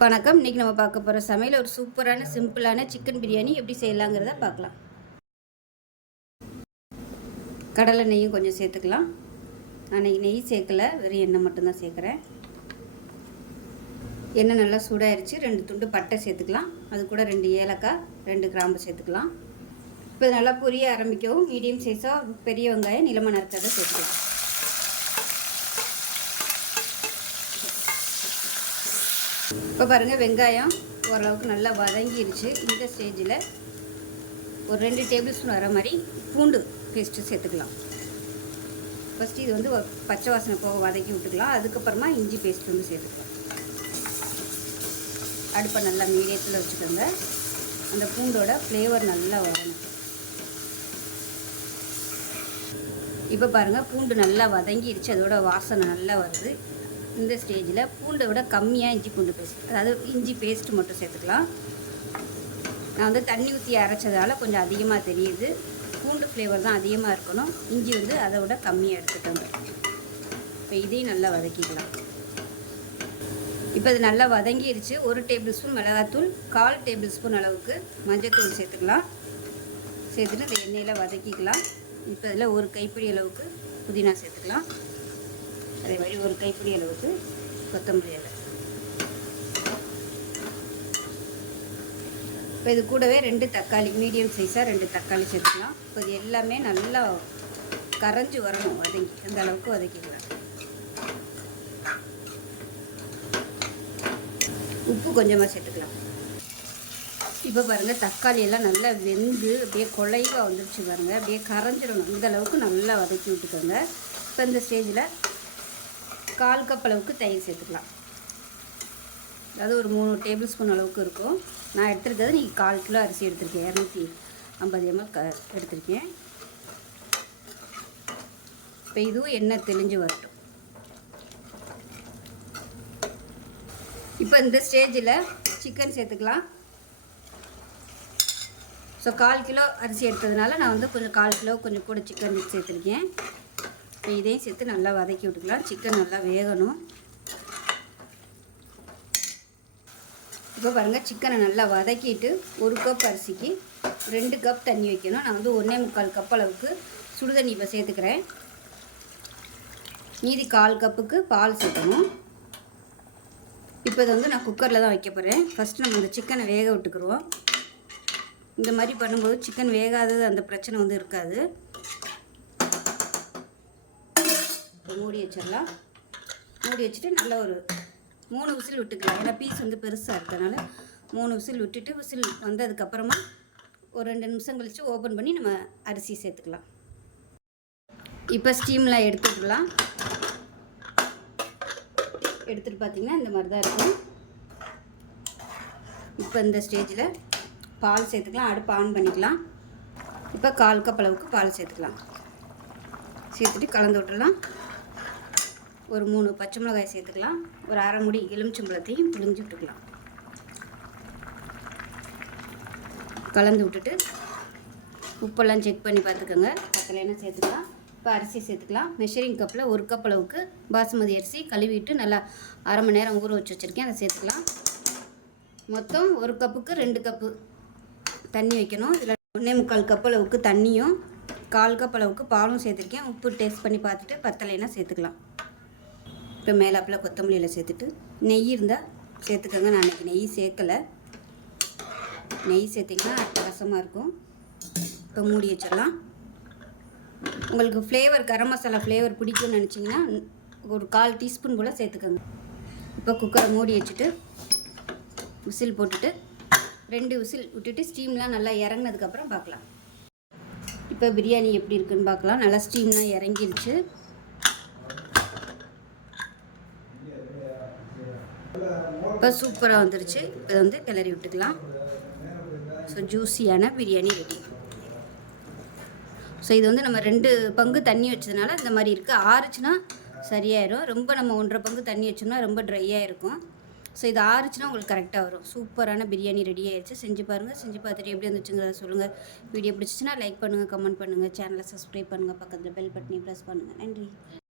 வணக்கம். இன்றைக்கி நம்ம பார்க்க போகிற சமையல் ஒரு சூப்பரான சிம்பிளான சிக்கன் பிரியாணி எப்படி செய்யலாங்கிறத பார்க்கலாம். கடலை நெய்யும் கொஞ்சம் சேர்த்துக்கலாம். நான் இன்றைக்கி நெய் சேர்க்கலை, வெறும் எண்ணெய் மட்டும்தான் சேர்க்குறேன். எண்ணெய் நல்லா சூடாயிருச்சு. 2 துண்டு பட்டை சேர்த்துக்கலாம். அது கூட 2 ஏலக்காய், 2 கிராம்பு சேர்த்துக்கலாம். இப்போ நல்லா பொரிய ஆரம்பிக்கவும் மீடியம் சைஸாக பெரிய வெங்காயம் நீளமாக நறுக்கிறத சேர்த்துக்கலாம். இப்போ பாருங்கள், வெங்காயம் ஓரளவுக்கு நல்லா வதங்கிருச்சு. இந்த ஸ்டேஜில் ஒரு 2 டேபிள் ஸ்பூன் வர மாதிரி பூண்டு பேஸ்ட்டு சேர்த்துக்கலாம். ஃபஸ்ட்டு இது வந்து பச்சை வாசனை போக வதக்கி விட்டுக்கலாம். அதுக்கப்புறமா இஞ்சி பேஸ்ட் வந்து சேர்த்துக்கலாம். அடுப்பை நல்லா மீடியத்தில் வச்சுக்கோங்க. அந்த பூண்டோட ஃப்ளேவர் நல்லா வரணும். இப்போ பாருங்கள், பூண்டு நல்லா வதங்கிருச்சு. அதோட வாசனை நல்லா வருது. இந்த ஸ்டேஜில் பூண்டை விட கம்மியாக இஞ்சி பூண்டு பேஸ்ட், அதாவது இஞ்சி பேஸ்ட்டு மட்டும் சேர்த்துக்கலாம். நான் வந்து தண்ணி ஊற்றி அரைச்சதால் கொஞ்சம் அதிகமாக தெரியுது. பூண்டு ஃப்ளேவர் தான் அதிகமாக இருக்கணும். இஞ்சி வந்து அதை விட கம்மியாக எடுத்துக்கோங்க. இப்போ இதையும் நல்லா வதக்கிக்கலாம். இப்போ இது நல்லா வதங்கிடுச்சு. 1 டேபிள் ஸ்பூன் மிளகாத்தூள், 1/4 டேபிள் ஸ்பூன் அளவுக்கு மஞ்சள்தூள் சேர்த்துக்கலாம். சேர்த்துட்டு இந்த எண்ணெயில் வதக்கிக்கலாம். இப்போ இதில் 1 கைப்பிடி அளவுக்கு புதினா சேர்த்துக்கலாம். அதே மாதிரி 1 கைப்பிடி அளவுக்கு கொத்தமல்லி இலை. இப்போ இது கூடவே 2 தக்காளி, மீடியம் சைஸாக 2 தக்காளி சேர்த்துக்கலாம். இப்போ இது எல்லாமே நல்லா கரைஞ்சி வரணும், வதங்கி அந்த அளவுக்கு வதக்கிக்கலாம். உப்பு கொஞ்சமாக சேர்த்துக்கலாம். இப்போ பாருங்கள், தக்காளி எல்லாம் நல்லா வெந்து அப்படியே குழைவாக வந்துருச்சு பாருங்கள். அப்படியே கரைஞ்சிடணும். இந்த அளவுக்கு நல்லா வதக்கி விட்டுக்கோங்க. இப்போ இந்த ஸ்டேஜில் 1/4 கப் அளவுக்கு தயிர் சேர்த்துக்கலாம். அதாவது ஒரு 3 டேபிள் ஸ்பூன் அளவுக்கு இருக்கும். நான் எடுத்துருக்கிறது நீங்கள் 1/4 கிலோ அரிசி எடுத்திருக்கேன். 250 ml எடுத்திருக்கேன். இப்போ இதுவும் எண்ணெய் தெளிஞ்சு வரட்டும். இப்போ இந்த ஸ்டேஜில் சிக்கன் சேர்த்துக்கலாம். ஸோ 1/4 கிலோ அரிசி எடுத்ததுனால நான் வந்து கொஞ்சம் 1/4 கிலோ கொஞ்சம் கூட சிக்கன் சேர்த்துருக்கேன். இப்போ இதையும் சேர்த்து நல்லா வதக்கி விட்டுக்கலாம். சிக்கன் நல்லா வேகணும். இப்போ பாருங்கள், சிக்கனை நல்லா வதக்கிட்டு 1 கப் அரிசிக்கு 2 கப் தண்ணி வைக்கணும். நான் வந்து 1.25 கப் அளவுக்கு சுடுதண்ணி இப்போ சேர்த்துக்கிறேன். மீதி 1/4 கப்புக்கு பால் சேர்க்கணும். இப்போ இதை வந்து நான் குக்கரில் தான் வைக்க போகிறேன். ஃபஸ்ட்டு நம்ம இந்த சிக்கனை வேக விட்டுக்குருவோம். இந்த மாதிரி பண்ணும்போது சிக்கன் வேகாதது அந்த பிரச்சனை வந்து இருக்காது. மூடி வச்சிடலாம். மூடி வச்சுட்டு நல்லா ஒரு 3 விசில் விட்டுக்கலாம். ஏன்னா பீஸ் வந்து பெருசாக இருக்கிறதுனால 3 விசில் விட்டுட்டு, விசில் வந்ததுக்கப்புறமா ஒரு 2 நிமிஷம் கழித்து ஓப்பன் பண்ணி நம்ம அரிசி சேர்த்துக்கலாம். இப்போ ஸ்டீமில் எடுத்துக்கலாம். எடுத்துகிட்டு பார்த்திங்கன்னா இந்த மாதிரி தான் இருக்கும். இப்போ இந்த ஸ்டேஜில் பால் சேர்த்துக்கலாம். அடுப்பு ஆன் பண்ணிக்கலாம். இப்போ 1/4 கப் அளவுக்கு பால் சேர்த்துக்கலாம். சேர்த்துட்டு கலந்து விட்டுடலாம். ஒரு 3 பச்சை மிளகாய் சேர்த்துக்கலாம். ஒரு அரை முடி எலுமிச்சம்பழத்தையும் பிழிஞ்சு விட்டுக்கலாம். கலந்து விட்டுட்டு உப்பெல்லாம் செக் பண்ணி பார்த்துக்கோங்க. பத்தலைன்னா சேர்த்துக்கலாம். இப்போ அரிசி சேர்த்துக்கலாம். மெஷரிங் கப்பில் 1 கப் அளவுக்கு பாசுமதி அரிசி கழுவிட்டு நல்லா அரை மணி நேரம் ஊற வச்சு வச்சுருக்கேன். அதை சேர்த்துக்கலாம். மொத்தம் 1 கப்புக்கு 2 கப்பு தண்ணி வைக்கணும். இதில் 1.25 கப் அளவுக்கு தண்ணியும் 1/4 கப் அளவுக்கு பாலும் சேர்த்துருக்கேன். உப்பு டேஸ்ட் பண்ணி பார்த்துட்டு பத்தலைன்னா சேர்த்துக்கலாம். இப்போ மேலாப்பில் கொத்தமல்லி இலை சேர்த்துட்டு நெய் இருந்தால் சேர்த்துக்கோங்க. நான் இன்றைக்கி நெய் சேர்க்கலை. நெய் சேர்த்திங்கன்னா ரசமாக இருக்கும். இப்போ மூடி வச்சிடலாம். உங்களுக்கு ஃப்ளேவர் கரம் மசாலா ஃப்ளேவர் பிடிக்கும்னு நினச்சிங்கன்னா ஒரு 1/4 டீஸ்பூன் போல் சேர்த்துக்கோங்க. இப்போ குக்கரை மூடி வச்சுட்டு விசில் போட்டுட்டு 2 விசில் விட்டுட்டு ஸ்டீம்லாம் நல்லா இறங்கினதுக்கப்புறம் பார்க்கலாம். இப்போ பிரியாணி எப்படி இருக்குன்னு பார்க்கலாம். நல்லா ஸ்டீம்லாம் இறங்கிருச்சு. இப்போ சூப்பராக வந்துருச்சு. இப்போ வந்து கிளறி விட்டுக்கலாம். ஸோ ஜூஸியான பிரியாணி ரெடி. ஸோ இது வந்து நம்ம 2 பங்கு தண்ணி வச்சதுனால இந்த மாதிரி இருக்குது. ஆறுச்சுன்னா சரியாயிடும். ரொம்ப நம்ம 1.5 பங்கு தண்ணி வச்சோம்னா ரொம்ப ட்ரையாக இருக்கும். ஸோ இது ஆறுச்சுன்னா உங்களுக்கு கரெக்டாக வரும். சூப்பரான பிரியாணி ரெடி ஆயிடுச்சு. செஞ்சு பாருங்கள். செஞ்சு பார்த்துட்டு எப்படி வந்துச்சுங்கிறத சொல்லுங்கள். வீடியோ பிடிச்சிச்சின்னா லைக் பண்ணுங்கள், கமெண்ட் பண்ணுங்கள், சேனலை சப்ஸ்கிரைப் பண்ணுங்கள், பக்கத்தில் பெல் பட்டனையும் ப்ரெஸ் பண்ணுங்கள். நன்றி.